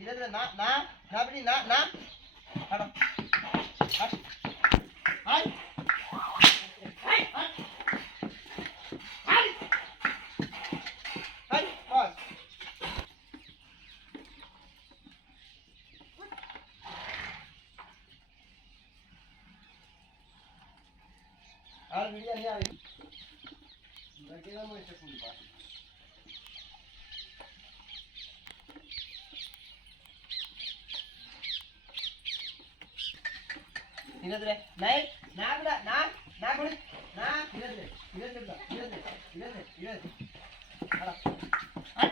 ધીરે ધીરે ના ના ના બેટી ના ના હાલો હાલ હાલ હાલ વિડિયા નહીં આવી લગેલા મને છે પૂરી પાસ ધીરે ધીરે નહીં ના બેટા ના ના ગોળી ના ધીરે ધીરે ધીરે ધીરે ધીરે ધીરે ધીરે હાલો હાલ